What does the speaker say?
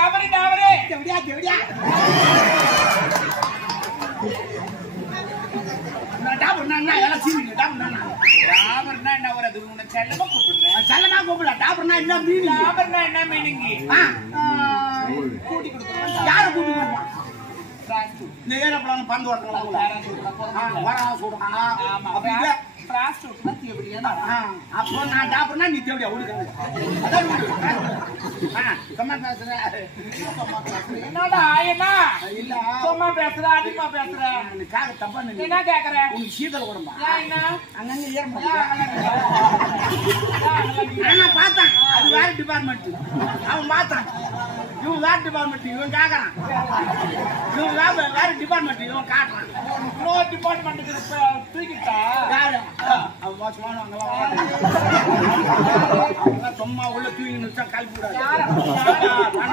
டாபரு டாபரு எப்படியா எப்படியா டாபர்னா எல்லாம் சீனிங்க டாபர்னா என்ன ஒரு அது உன்னை செல்லமா கூப்பிடுறேன் செல்லமா கூப்பிடல டாபர்னா என்ன மீனிங் டாபர்னா என்ன மீனிங் கூட்டி கொடுக்கணும் யாரை கூட்டி கொடுப்பான் இந்த ஏரோப்ளான் பந்து ஓட்டுறாங்க வரான் சொல்றான் அப்போ நான் டாபர்னா நீ தேவையா ஒழுக்கிறது என்னடா ஆயனா இல்ல சும்மா பேசுற அதிகமா பேசுற தப்பா என்ன கேக்குற உனக்கு சீதல் உடம்பா என்ன அங்கங்க நான் பார்த்தேன் அது வேற டிபார்ட்மெண்ட் அவன் பார்த்தான் இவன் வேற டிபார்ட்மெண்ட் இவன் கேட்கறான் இவன் வேற டிபார்ட்மெண்ட் இவன் காட்டுறான் இன்னொரு டிபார்ட்மெண்ட்டுக்கு தூக்கிட்டா யாரு அவன் மோசமான சும்மா உள்ள தூக்கி நிறுத்தா கல்வி கூடாது